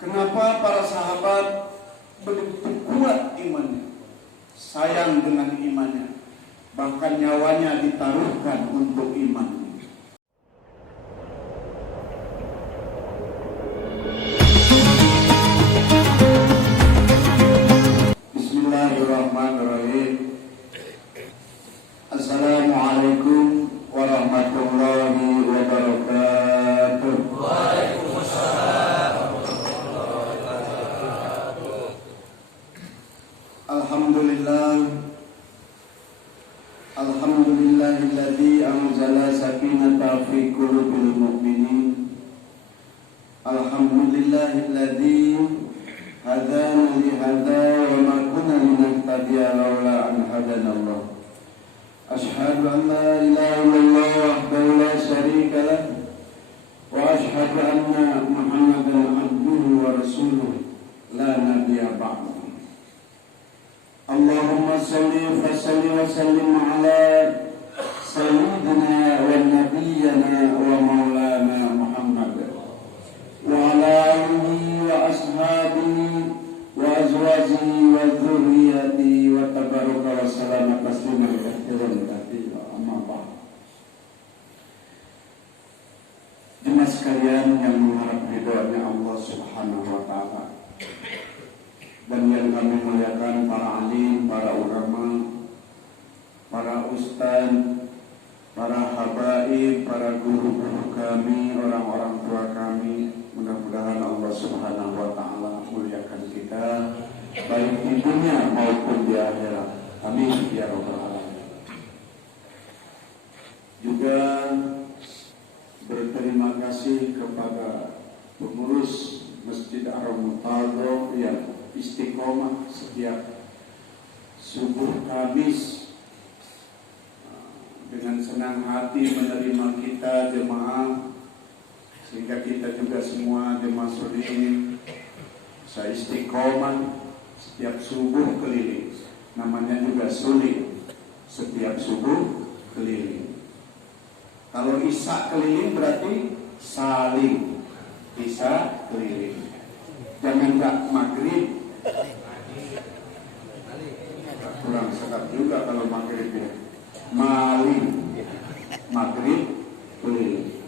Kenapa para sahabat begitu kuat imannya, sayang dengan imannya, bahkan nyawanya ditaruhkan untuk iman. Bismillahirrahmanirrahim. Assalamualaikum warahmatullahi wabarakatuh. Waalaikumsalam warahmatullahi wabarakatuh. Alhamdulillahilladzi anzala sakinata fi qulubil mu'minin. Alhamdulillahilladzi hadana li hadza wa ma kunna linahtadiya laula an hadanallah. Asyhadu an la ilaha illallah wahdahu la syarika lah wa asyhadu anna Muhammadan abduhu wa rasuluh la nabiyya ba'dahu. Allahumma shalli wa sallim ala sayyidina wa nabiyyina wa maulana Muhammad wa ala alihi wa ashabihi wa azwajihi wa dzurriyyatihi wa tabaraka wa salama tasliman katsiran katsira, amma ba'd. Jemaah sekalian yang mengharap ridhonya Allah Subhanahu wa taala dan yang kami muliakan, para alim, para ulama, para ustaz, para habaib, para guru-guru kami, orang-orang tua kami, mudah-mudahan Allah Subhanahu wa taala muliakan kita baik di dunia maupun di akhirat. Amin ya rabbal alamin. Juga berterima kasih kepada pengurus Masjid Ar-Mu'tadha yang istiqomah setiap subuh Kamis dengan senang hati menerima kita jemaah, sehingga kita juga semua jemaah sholihin saya istiqomah setiap subuh keliling. Namanya juga sulit, setiap subuh keliling. Kalau isya keliling berarti saling isya keliling. Jangan enggak maghrib, kurang sedap juga kalau maghrib ya. Maling maghrib keliling.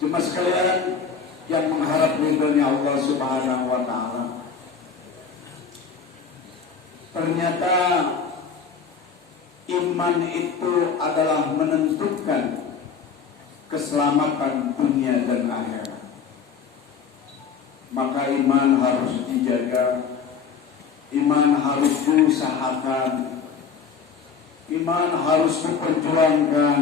Cuma sekalian yang mengharap ridhonya Allah Subhanahu wa taala, ternyata iman itu adalah menentukan keselamatan dunia dan akhirat. Maka iman harus dijaga, iman harus diusahakan, iman harus diperjuangkan,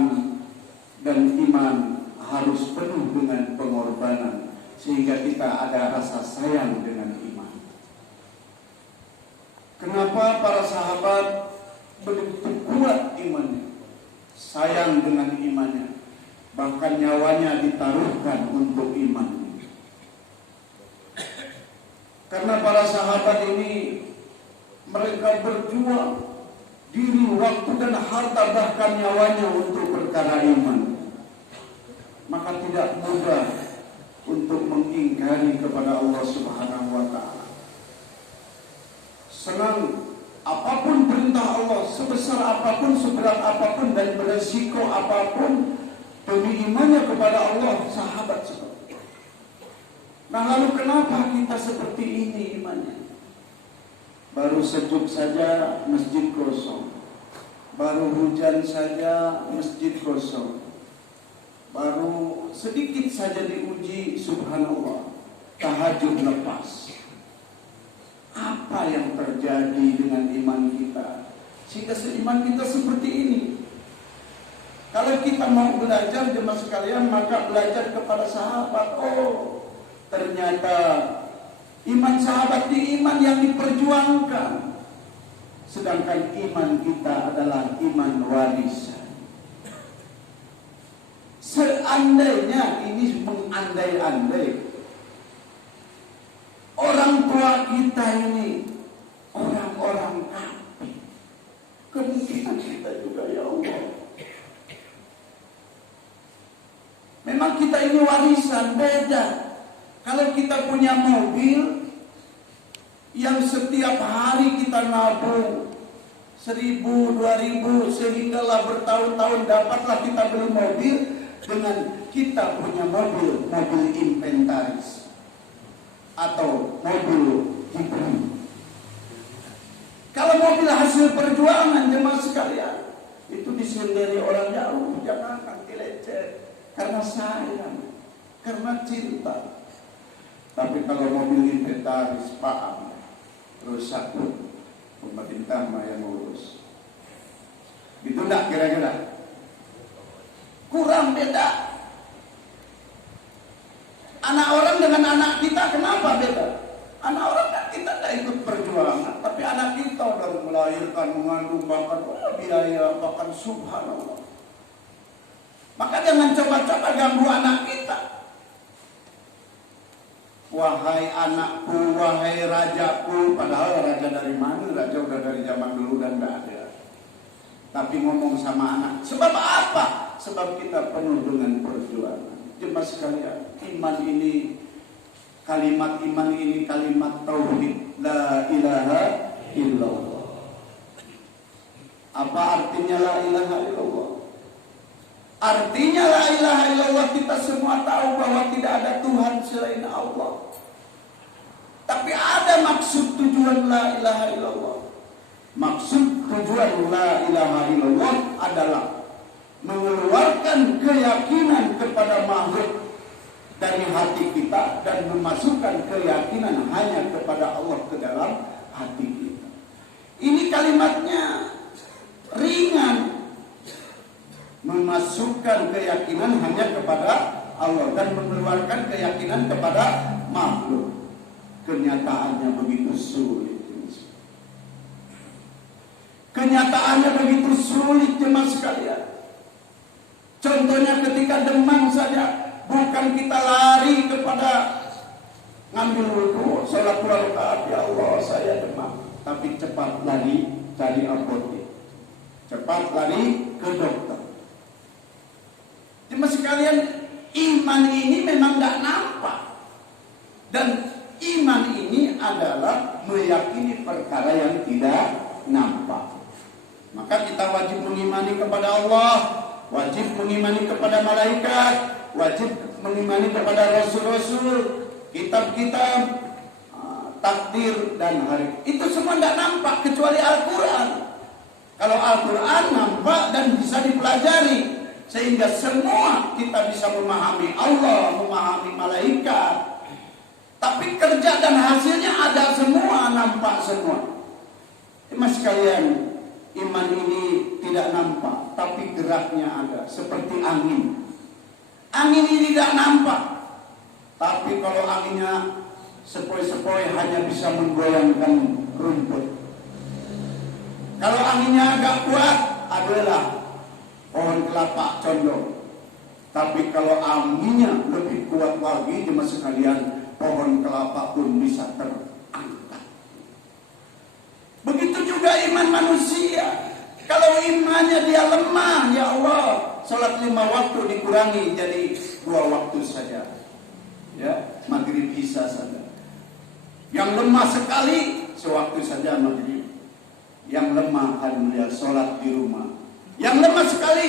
dan iman harus penuh dengan pengorbanan, sehingga kita ada rasa sayang dengan iman. Kenapa para sahabat begitu kuat imannya, sayang dengan imannya, bahkan nyawanya ditaruhkan untuk iman? Karena para sahabat ini mereka berjuang diri, waktu dan harta, bahkan nyawanya untuk perkara iman. Maka tidak mudah untuk mengingkari kepada Allah Subhanahu wa taala. Senang apapun perintah Allah, sebesar apapun, seberat apapun, dan beresiko apapun demi imannya kepada Allah, sahabat seperti itu. Nah, lalu kenapa kita seperti ini imannya? Baru sejuk saja masjid kosong, baru hujan saja masjid kosong, baru sedikit saja diuji, subhanallah, tahajud lepas. Apa yang terjadi dengan iman kita sehingga iman kita seperti ini? Kalau kita mau belajar jemaah sekalian, maka belajar kepada sahabat. Oh, ternyata iman sahabat di iman yang diperjuangkan, sedangkan iman kita adalah iman warisan. Seandainya ini mengandai-andai orang tua kita ini orang-orang kafir, kemungkinan kita juga, ya Allah, memang kita ini warisan, beda. Kalau kita punya mobil yang setiap hari kita nabung 1.000, 2.000 sehinggalah bertahun-tahun dapatlah kita beli mobil dengan kita punya mobil inventaris atau mobil hibrid. Kalau mobil hasil perjuangan jemaah sekalian itu disendiri orang jauh, jangan nanti lecet karena sayang, karena cinta. Tapi kalau mobil inventaris paham rusak pun pemerintah mah yang ngurus. Gitu enggak kira-kira? Kurang beda. Anak orang dengan anak kita kenapa beda? Anak orang kan kita tidak ikut perjuangan, tapi anak kita dari melahirkan, mengandung, bahkan biaya, bahkan subhanallah. Maka jangan coba-coba ganggu anak kita. Wahai anakku, wahai rajaku. Padahal raja dari mana? Raja udah dari zaman dulu dan tidak ada. Tapi ngomong sama anak. Sebab apa? Sebab kita penuh dengan perjuangan. Jemaah sekalian, iman ini, kalimat iman ini kalimat tauhid, la ilaha illallah. Apa artinya la ilaha illallah? Artinya la ilaha illallah, kita semua tahu bahwa tidak ada Tuhan selain Allah. Tapi ada maksud tujuan la ilaha illallah. Maksud tujuan la ilaha illallah adalah mengeluarkan keyakinan kepada makhluk dari hati kita dan memasukkan keyakinan hanya kepada Allah ke dalam hati kita. Ini kalimatnya ringan. Memasukkan keyakinan hanya kepada Allah dan mengeluarkan keyakinan kepada makhluk. Kenyataannya begitu sulit. Kenyataannya begitu sulit jemaah sekalian. Contohnya ketika demam saja, bukan kita lari kepada ngambil wudu, sholat 2 rakaat, ya Allah saya demam, tapi cepat lari cari apotek, cepat lari ke dokter. Jemaah sekalian, iman ini memang tidak nampak. Dan iman ini adalah meyakini perkara yang tidak nampak. Maka kita wajib mengimani kepada Allah, wajib mengimani kepada malaikat, wajib mengimani kepada rasul-rasul, kitab-kitab, takdir dan hari. Itu semua tidak nampak kecuali Al-Quran. Kalau Al-Quran nampak dan bisa dipelajari, sehingga semua kita bisa memahami Allah, memahami malaikat. Tapi kerja dan hasilnya ada semua, nampak semua. Mas sekalian, iman ini tidak nampak, tapi geraknya ada, seperti angin. Angin ini tidak nampak, tapi kalau anginnya sepoi-sepoi hanya bisa menggoyangkan rumput. Kalau anginnya agak kuat adalah pohon kelapa condong. Tapi kalau anginnya lebih kuat lagi, jemaah sekalian, pohon kelapa pun bisa terangkat. Begitu juga iman manusia. Kalau imannya dia lemah, ya Allah, salat 5 waktu dikurangi jadi 2 waktu saja. Ya, maghrib isya saja. Yang lemah sekali sewaktu saja maghrib. Yang lemah alhamdulillah salat di rumah. Yang lemah sekali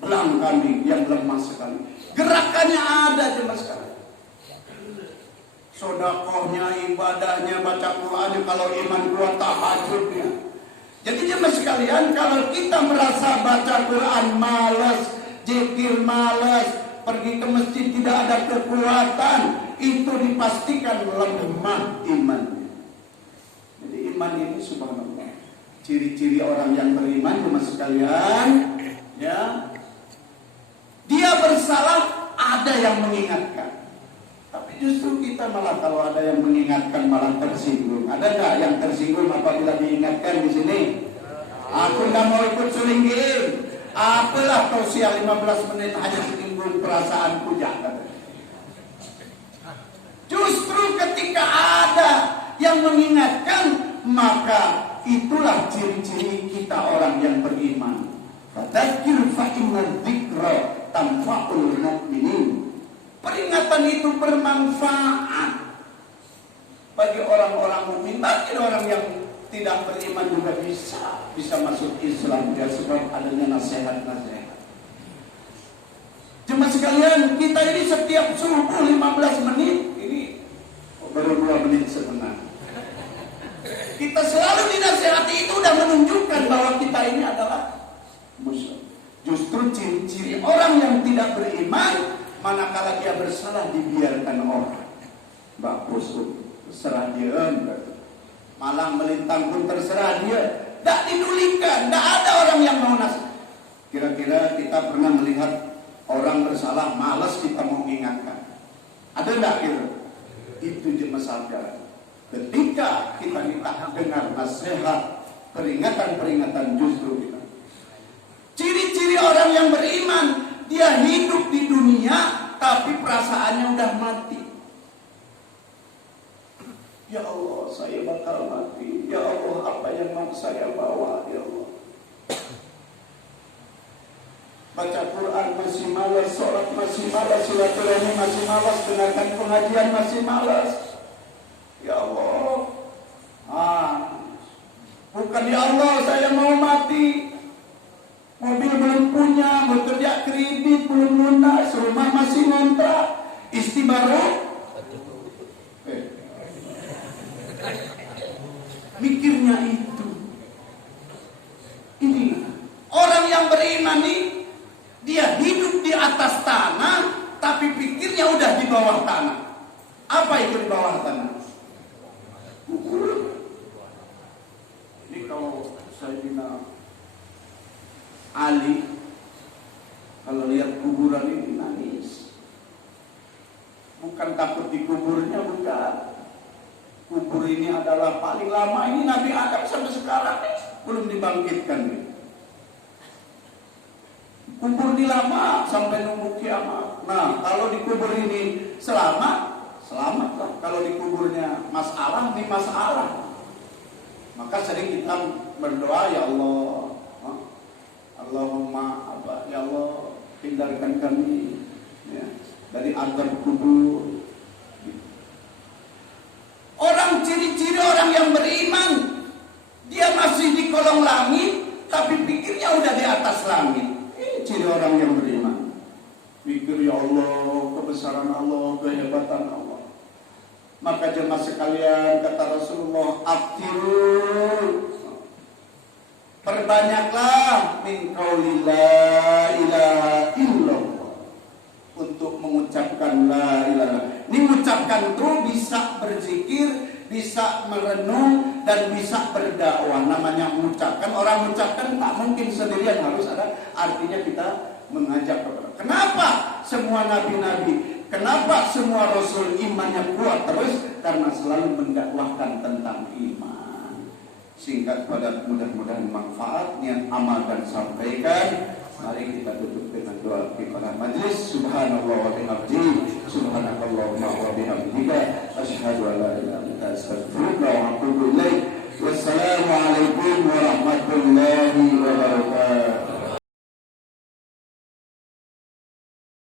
belang kambing, yang lemah sekali. Gerakannya ada jemaah sekalian. Sedekahnya, ibadahnya, baca Qur'annya, kalau iman kuat tahajudnya. Jadi jemaah sekalian, kalau kita merasa baca Quran malas, zikir malas, pergi ke masjid tidak ada kekuatan, itu dipastikan lemah imannya. Jadi iman ini subhanallah. Ciri-ciri orang yang beriman jemaah sekalian, ya, dia bersalah ada yang mengingatkan. Tapi justru kita malah kalau ada yang mengingatkan malah tersinggung. Ada nggak yang tersinggung apabila diingatkan di sini? Aku nggak mau ikut suling game. Apalah tausiah 15 menit hanya menyinggung perasaanku jangan. Justru ketika ada yang mengingatkan, maka itulah ciri-ciri kita orang yang beriman. Fadzakir fa inna dzikra tanfa'ul mu'minin. Peringatan itu bermanfaat bagi orang-orang mukmin, bagi orang yang tidak beriman juga bisa masuk Islam ya, sebab adanya nasihat-nasihat. Jemaah sekalian, kita ini setiap subuh 15 menit, ini baru 2 menit setengah. Kita selalu dinasihati, itu sudah menunjukkan bahwa kita ini adalah Muslim. Justru ciri-ciri orang yang tidak beriman, manakala dia bersalah dibiarkan orang. Bagus tuh, terserah dia. Malang melintang pun terserah dia. Tak didulikan, tak ada orang yang mau nasihat. Kira-kira kita pernah melihat orang bersalah, malas kita mau mengingatkan. Ada enggak gitu? Itu jemaah sekalian. Ketika kita dengar nasihat, peringatan-peringatan, justru kita. Ciri-ciri orang yang beriman, dia hidup di dunia, tapi perasaannya udah mati. Ya Allah, saya bakal mati. Ya Allah, apa yang mau saya bawa? Ya Allah. Baca Quran masih malas, sholat masih malas, silaturahmi masih malas, dengarkan pengajian masih malas. Ya Allah, bukan ya Allah, saya mau mati. Mobil belum punya, bekerja kredit belum lunas, rumah masih ngontrak, istri baru. Mikirnya itu. Ini orang yang beriman nih, dia hidup di atas tanah, tapi pikirnya udah di bawah tanah. Apa itu di bawah tanah? Ini kalau Sayyidina Ali kalau lihat kuburan ini nangis. Bukan takut dikuburnya, bukan. Kubur ini adalah paling lama, ini Nabi Adam sampai sekarang belum dibangkitkan. Kubur ini lama sampai nunggu kiamat. Nah, kalau di kubur ini selamat lah. Kalau di kuburnya masalah, ini masalah. Maka sering kita berdoa, ya Allah, Allahumma ya Allah, hindarkan kami ya, dari azab kubur. Orang ciri-ciri orang yang beriman, dia masih di kolong langit, tapi pikirnya udah di atas langit. Ini ciri orang yang beriman. Pikir ya Allah, kebesaran Allah, kehebatan Allah. Maka jemaah sekalian, kata Rasulullah, aktiru, perbanyaklah min qauli la ilaha illallah, untuk mengucapkan la ilaha. Ini mengucapkan itu bisa berzikir, bisa merenung, dan bisa berdakwah. Namanya mengucapkan. Orang mengucapkan tak mungkin sendirian, harus ada artinya kita mengajak kepada. Kenapa semua nabi-nabi, kenapa semua rasul imannya kuat terus? Karena selalu mendakwahkan tentang iman. Singkat padat, mudah-mudahan manfaat, niat amal dan sampaikan. Mari kita tutup dengan doa kepada majlis. Subhanallah wa bihamdihi, subhanakallahumma wa bihamdika, asyhadu an la ilaha illa anta, astaghfiruka wa atubu ilaik. Wassalamualaikum warahmatullahi wabarakatuh.